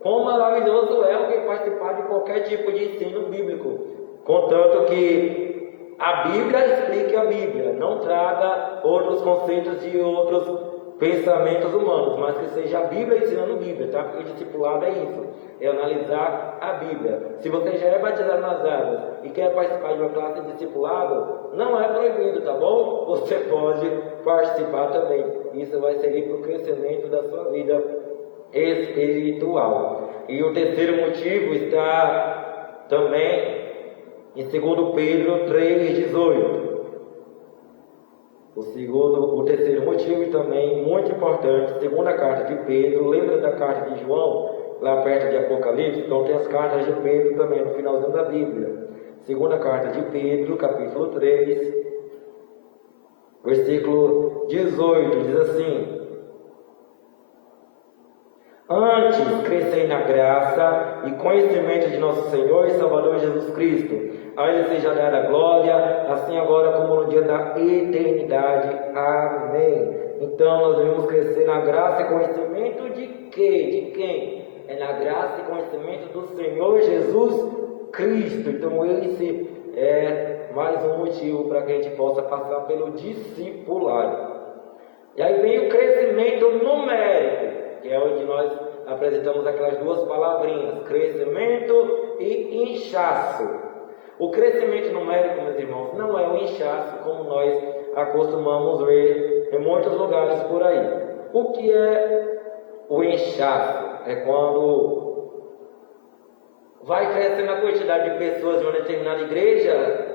Quão maravilhoso é alguém participar de qualquer tipo de ensino bíblico, contanto que a Bíblia explique a Bíblia, não traga outros conceitos de outros pensamentos humanos, mas que seja a Bíblia ensinando a Bíblia, tá? Porque o discipulado é isso, é analisar a Bíblia. Se você já é batizado nas águas e quer participar de uma classe de discipulado, não é proibido, tá bom? Você pode participar também. Isso vai servir para o crescimento da sua vida espiritual. E o terceiro motivo está também em 2 Pedro 3,18. O terceiro motivo, e também muito importante, segunda carta de Pedro, lembra da carta de João, lá perto de Apocalipse? Então tem as cartas de Pedro também no finalzinho da Bíblia. Segunda carta de Pedro, capítulo 3, versículo 18, diz assim: antes crescei na graça e conhecimento de nosso Senhor e Salvador Jesus Cristo. A Ele seja dada a glória, assim agora como no dia da eternidade. Amém. Então nós devemos crescer na graça e conhecimento de quê? De quem? É na graça e conhecimento do Senhor Jesus Cristo. Então esse é mais um motivo para que a gente possa passar pelo discipulado. E aí vem o crescimento numérico, que é onde nós apresentamos aquelas duas palavrinhas, crescimento e inchaço. O crescimento numérico, meus irmãos, não é o inchaço como nós acostumamos ver em muitos lugares por aí. O que é o inchaço? É quando vai crescendo a quantidade de pessoas de uma determinada igreja,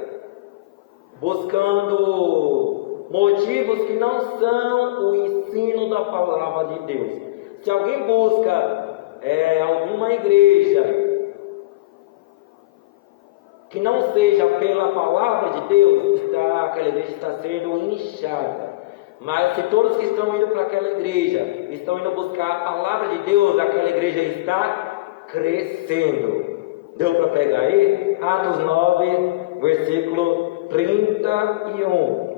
buscando motivos que não são o ensino da palavra de Deus. Se alguém busca alguma igreja que não seja pela palavra de Deus, aquela igreja está sendo inchada. Mas se todos que estão indo para aquela igreja estão indo buscar a palavra de Deus, aquela igreja está crescendo. Deu para pegar aí? Atos 9, versículo 31.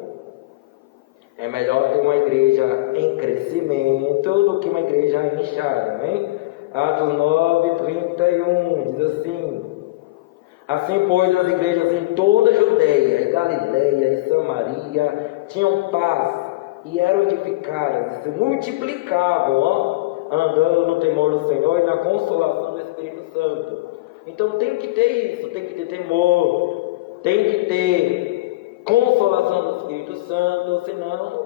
É melhor ter uma igreja em crescimento do que uma igreja inchada, amém? Atos 9, 31, diz assim: assim, pois, as igrejas em toda a Judeia, e Galileia e Samaria tinham paz e eram edificadas, e se multiplicavam, andando no temor do Senhor e na consolação do Espírito Santo. Então tem que ter isso, tem que ter temor, tem que ter consolação do Espírito Santo, senão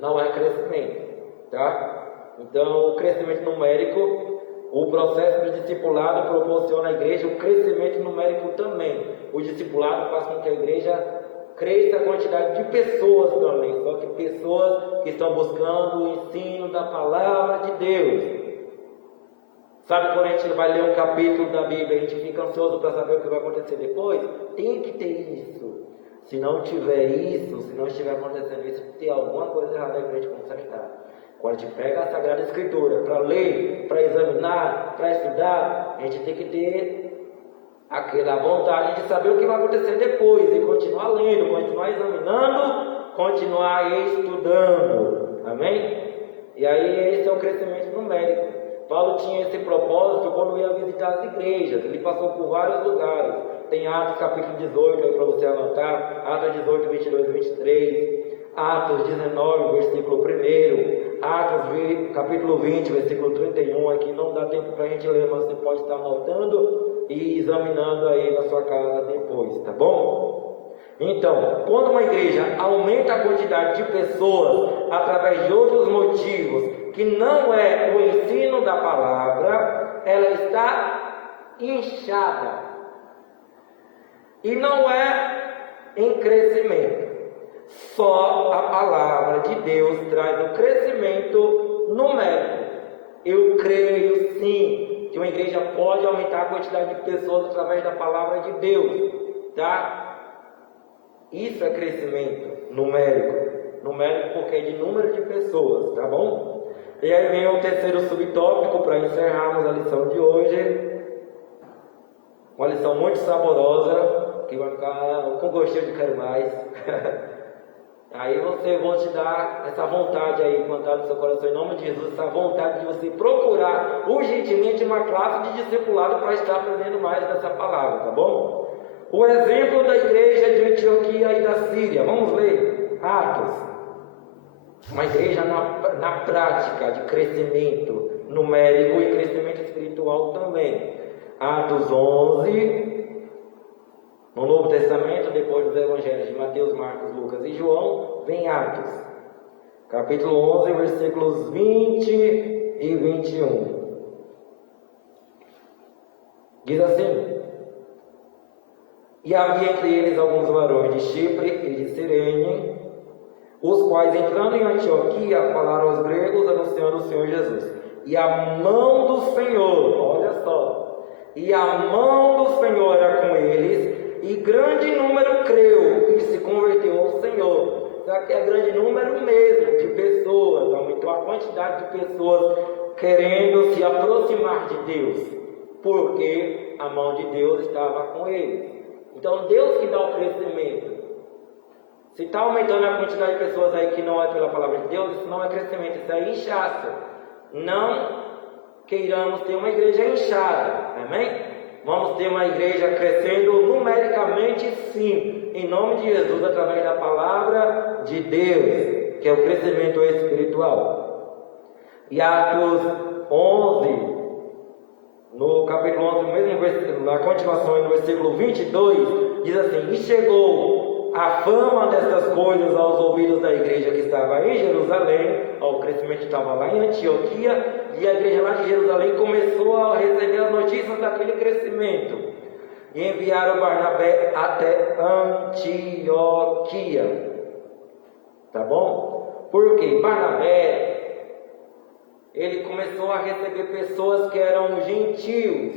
não é crescimento, tá? Então o crescimento numérico, o processo de discipulado proporciona à igreja o crescimento numérico também. O discipulado faz com que a igreja cresça a quantidade de pessoas também, só que pessoas que estão buscando o ensino da palavra de Deus. Sabe quando a gente vai ler um capítulo da Bíblia, a gente fica ansioso para saber o que vai acontecer depois? Tem que ter isso. Se não tiver isso, se não estiver acontecendo isso, tem alguma coisa errada aí para a gente consertar. Quando a gente pega a Sagrada Escritura para ler, para examinar, para estudar, a gente tem que ter aquela vontade de saber o que vai acontecer depois e continuar lendo, continuar examinando, continuar estudando. Amém? E aí esse é o crescimento numérico. Paulo tinha esse propósito quando ia visitar as igrejas. Ele passou por vários lugares. Tem Atos capítulo 18 aí para você anotar. Atos 18, 22 e 23. Atos 19, versículo 1. Atos capítulo 20, versículo 31. Aqui não dá tempo para a gente ler, mas você pode estar anotando e examinando aí na sua casa depois, tá bom? Então, quando uma igreja aumenta a quantidade de pessoas através de outros motivos que não é o ensino da palavra, ela está inchada e não é em crescimento. Só a palavra de Deus traz o crescimento numérico. Eu creio sim que uma igreja pode aumentar a quantidade de pessoas através da palavra de Deus, tá? Isso é crescimento numérico. Numérico porque é de número de pessoas, tá bom? E aí vem o terceiro subtópico para encerrarmos a lição de hoje. Uma lição muito saborosa, que vai ficar com gostinho de quero mais. Aí vou te dar essa vontade aí, plantar no seu coração, em nome de Jesus, essa vontade de você procurar urgentemente uma classe de discipulado para estar aprendendo mais dessa palavra, tá bom? O exemplo da igreja de Antioquia e da Síria, vamos ler Atos. Uma igreja na prática de crescimento numérico e crescimento espiritual também. Atos 11, no Novo Testamento, depois dos evangelhos de Mateus, Marcos, Lucas e João, vem Atos, capítulo 11, versículos 20 e 21. Diz assim: E havia entre eles alguns varões de Chipre e de Cirene, os quais, entrando em Antioquia, falaram aos gregos, anunciando o Senhor Jesus. E a mão do Senhor, olha só, e a mão do Senhor era com eles, e grande número creu e se converteu ao Senhor. Só que é grande número mesmo de pessoas, aumentou a quantidade de pessoas querendo se aproximar de Deus, porque a mão de Deus estava com eles. Então Deus que dá o crescimento. Se está aumentando a quantidade de pessoas aí que não é pela palavra de Deus, isso não é crescimento, isso é inchaço. Não queiramos ter uma igreja inchada, amém? Vamos ter uma igreja crescendo numericamente, sim, em nome de Jesus, através da palavra de Deus, que é o crescimento espiritual. E Atos 11, no capítulo 11, mesmo versículo, na continuação, no versículo 22, diz assim: E chegou a fama dessas coisas aos ouvidos da igreja que estava em Jerusalém. O crescimento estava lá em Antioquia, e a igreja lá de Jerusalém começou a receber as notícias daquele crescimento, e enviaram Barnabé até Antioquia. Tá bom? Porque Barnabé, ele começou a receber pessoas que eram gentios,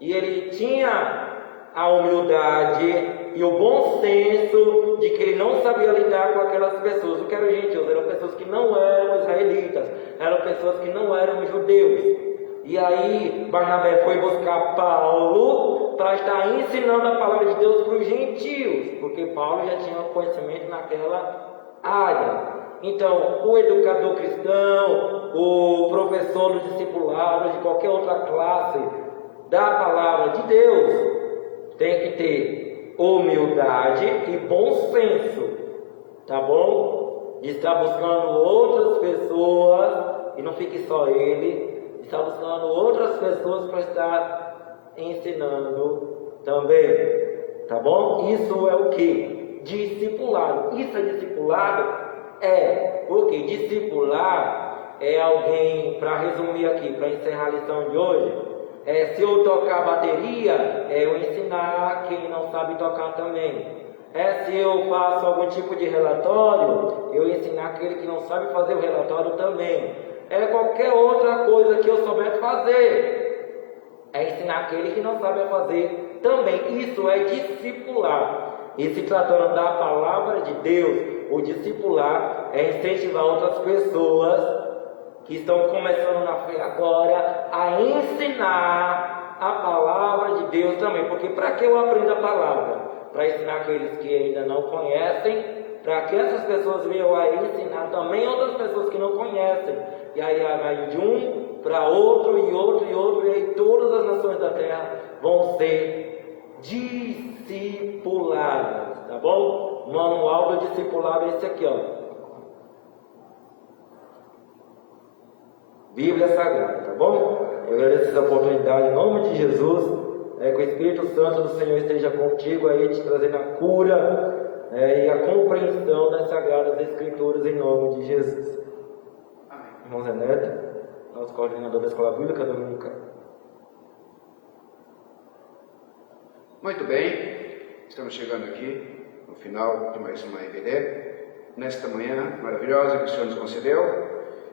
e ele tinha a humildade e o bom senso de que ele não sabia lidar com aquelas pessoas. O que eram gentios? Eram pessoas que não eram israelitas, eram pessoas que não eram judeus. E aí Barnabé foi buscar Paulo para estar ensinando a palavra de Deus para os gentios, porque Paulo já tinha conhecimento naquela área. Então, o educador cristão, o professor do discipulado, de qualquer outra classe da palavra de Deus, tem que ter humildade e bom senso, tá bom? De estar buscando outras pessoas, e não fique só ele, está buscando outras pessoas para estar ensinando também, tá bom? Isso é o que? Discipulado. Isso é discipulado? É. O que? Discipular é alguém, para resumir aqui, para encerrar a lição de hoje, se eu tocar bateria, eu ensinar quem não sabe tocar também. Se eu faço algum tipo de relatório, eu ensinar aquele que não sabe fazer o relatório também. Qualquer outra coisa que eu souber fazer, ensinar aquele que não sabe fazer também. Isso é discipular. E se tratando da palavra de Deus, o discipular é incentivar outras pessoas que estão começando na fé agora a ensinar a palavra de Deus também. Porque para que eu aprenda a palavra? Para ensinar aqueles que ainda não conhecem, para que essas pessoas venham a ensinar também outras pessoas que não conhecem. E aí vai de um para outro, e outro, e outro, e aí todas as nações da terra vão ser discipuladas, tá bom? O manual do discipulado é esse aqui, ó. Bíblia Sagrada, tá bom? Eu agradeço essa oportunidade em nome de Jesus. Que o Espírito Santo do Senhor esteja contigo aí, te trazendo a cura e a compreensão das Sagradas Escrituras em nome de Jesus. Amém. Irmão Zé Neto, nosso coordenador da Escola Bíblica Dominical. Muito bem, estamos chegando aqui no final de mais uma EBD, nesta manhã maravilhosa que o Senhor nos concedeu.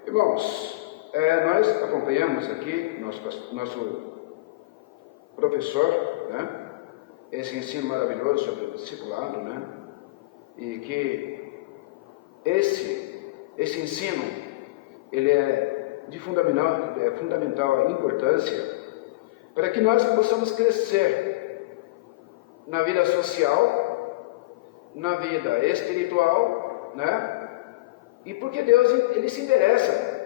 Irmãos, nós acompanhamos aqui nosso professor, né? Esse ensino maravilhoso sobre o discipulado, né? E que esse ensino ele é de fundamental importância para que nós possamos crescer na vida social na vida espiritual, né? E porque Deus, Ele se interessa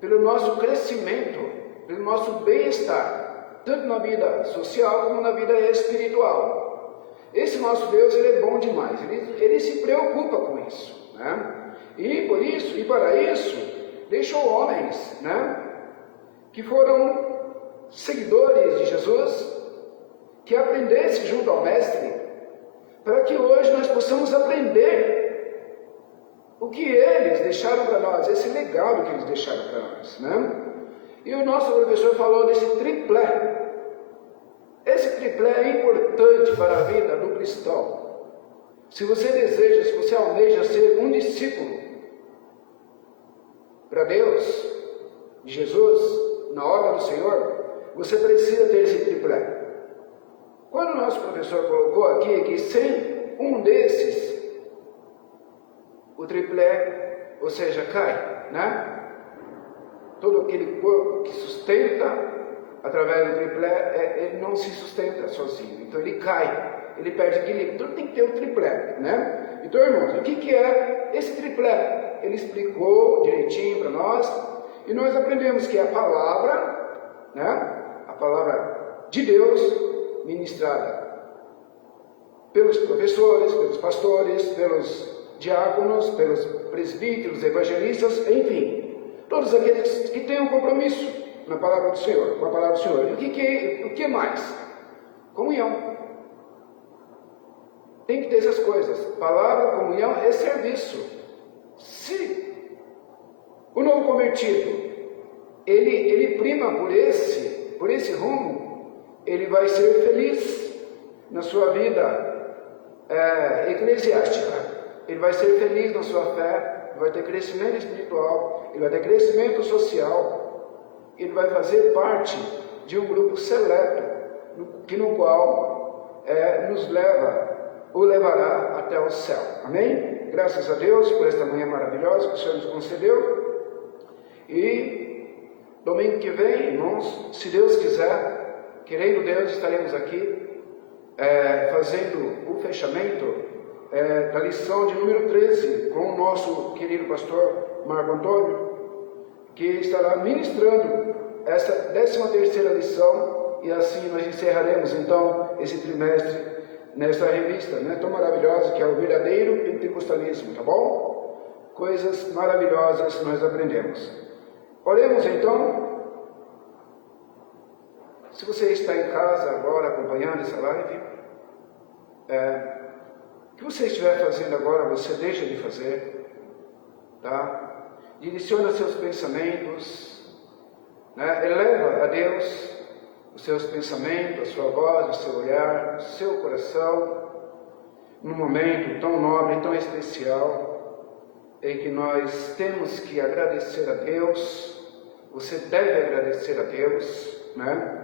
pelo nosso crescimento, pelo nosso bem-estar, tanto na vida social como na vida espiritual. Esse nosso Deus, Ele é bom demais, Ele se preocupa com isso, né? E por isso, e para isso, deixou homens, né? Que foram seguidores de Jesus, que aprendessem junto ao Mestre, para que hoje nós possamos aprender o que eles deixaram para nós, esse legado que eles deixaram para nós, né? E o nosso professor falou desse triplé. Esse triplé é importante para a vida do cristão. Se você deseja, se você almeja ser um discípulo para Deus, de Jesus, na obra do Senhor, você precisa ter esse triplé. Quando o nosso professor colocou aqui que sem um desses, o triplé, ou seja, cai, né? Todo aquele corpo que sustenta através do triplé, ele não se sustenta sozinho, então ele cai, ele perde equilíbrio, então tem que ter o triplé, né? Então, irmãos, o que é esse triplé? Ele explicou direitinho para nós, e nós aprendemos que é a palavra, né? A palavra de Deus, ministrada pelos professores, pelos pastores, pelos diáconos, pelos presbíteros, evangelistas, enfim, todos aqueles que têm um compromisso na palavra do Senhor, com a palavra do Senhor. E o que mais? Comunhão. Tem que ter essas coisas. Palavra, comunhão e serviço. Se o novo convertido ele prima por esse rumo, ele vai ser feliz na sua vida eclesiástica. Ele vai ser feliz na sua fé, ele vai ter crescimento espiritual, ele vai ter crescimento social, ele vai fazer parte de um grupo seleto, no qual nos levará até o céu. Amém? Graças a Deus por esta manhã maravilhosa que o Senhor nos concedeu. E domingo que vem, irmãos, se Deus quiser, querendo Deus, estaremos aqui fazendo o fechamento da lição de número 13, com o nosso querido pastor Marco Antônio, que estará ministrando essa 13ª lição, e assim nós encerraremos então esse trimestre nessa revista, né, tão maravilhosa que é o verdadeiro pentecostalismo, tá bom? Coisas maravilhosas nós aprendemos. Oremos então. Se você está em casa agora acompanhando essa live, o que você estiver fazendo agora, você deixa de fazer, tá? Direciona seus pensamentos, né? Eleva a Deus os seus pensamentos, a sua voz, o seu olhar, o seu coração, num momento tão nobre, tão especial, em que nós temos que agradecer a Deus. Você deve agradecer a Deus, né?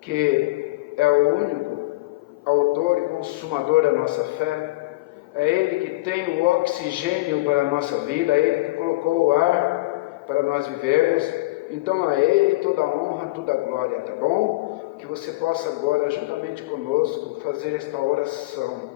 Que é o único autor e consumador da nossa fé, é Ele que tem o oxigênio para a nossa vida, é Ele que colocou o ar para nós vivermos. Então a Ele toda a honra, toda a glória, tá bom? Que você possa agora, juntamente conosco, fazer esta oração.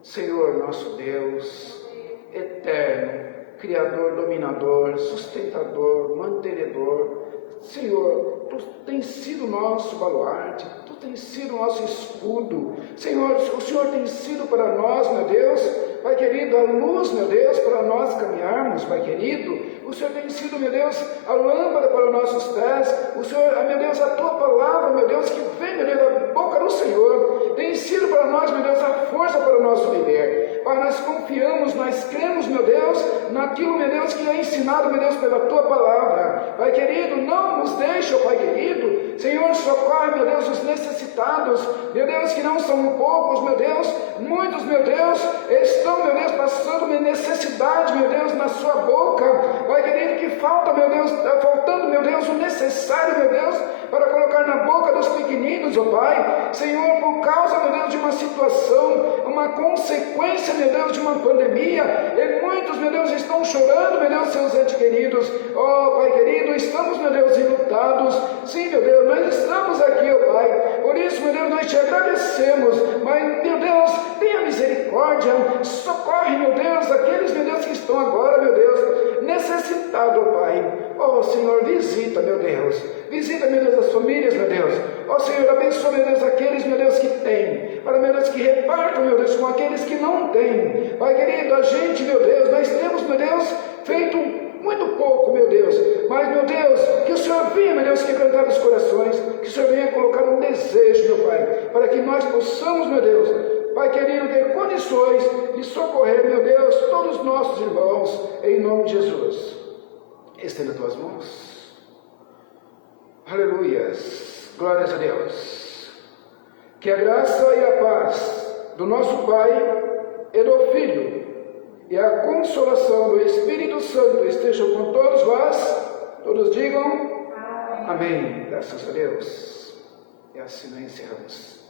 Senhor nosso Deus, eterno, Criador, dominador, sustentador, mantenedor, Senhor, Tu tens sido nosso baluarte, Tu tens sido nosso escudo, Senhor, o Senhor tem sido para nós, meu Deus, Pai querido, a luz, meu Deus, para nós caminharmos, Pai querido, o Senhor tem sido, meu Deus, a lâmpada para os nossos pés, o Senhor, meu Deus, a Tua palavra, meu Deus, que vem, meu Deus, da boca do Senhor, tem sido para nós, meu Deus, a força para o nosso viver. Pai, nós confiamos, nós cremos, meu Deus, naquilo, meu Deus, que é ensinado, meu Deus, pela Tua palavra. Pai querido, não nos deixa, Pai querido, Senhor, socorre, meu Deus, os necessitados, meu Deus, que não são poucos, meu Deus, muitos, meu Deus, estão, meu Deus, passando uma necessidade, meu Deus, na sua boca, Pai querido, que falta, meu Deus, faltando, meu Deus, o necessário, meu Deus, para colocar na boca dos pequeninos, ó Pai, Senhor, por causa, meu Deus, de uma situação uma consequência, meu Deus, de uma pandemia, e muitos, meu Deus, estão chorando, meu Deus, seus entes queridos. Ó Pai querido, estamos, meu Deus, enlutados. Sim, meu Deus, nós estamos aqui, ó Pai. Por isso, meu Deus, nós te agradecemos. Mas, meu Deus, tenha misericórdia. Socorre, meu Deus, aqueles, meu Deus, que estão agora, meu Deus, necessitados, ó Pai. Ó Senhor, visita, meu Deus. Visita, meu Deus, as famílias, meu Deus. Ó Senhor, abençoa, meu Deus, aqueles, meu Deus, que têm. Para, meu Deus, que repartam, meu Deus, com aqueles que não têm. Pai querido, a gente, meu Deus, nós temos, meu Deus, feito muito pouco, meu Deus. Mas, meu Deus, que o Senhor venha, meu Deus, quebrantar os corações. Que o Senhor venha colocar um desejo, meu Pai, para que nós possamos, meu Deus, Pai querido, ter condições de socorrer, meu Deus, todos os nossos irmãos, em nome de Jesus. Estenda as tuas mãos. Aleluias. Glórias a Deus. Que a graça e a paz do nosso Pai e do Filho e a consolação do Espírito Santo estejam com todos vós. Todos digam amém. Graças a Deus. E assim nós encerramos.